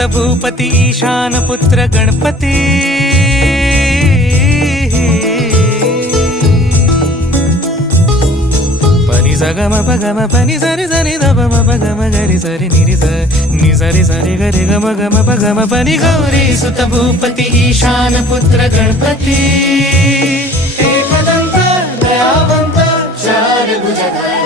सुत भूपती ईशान पुत्र गणपती पनि सगम पगम पनि सरि सरि ध म पगम गरि सरि निरि स नि सरि सरि गरि गम गम पगम पनि गौरी सुत भूपती ईशान पुत्र गणपती एकदंत दयावंत चार भुजधारी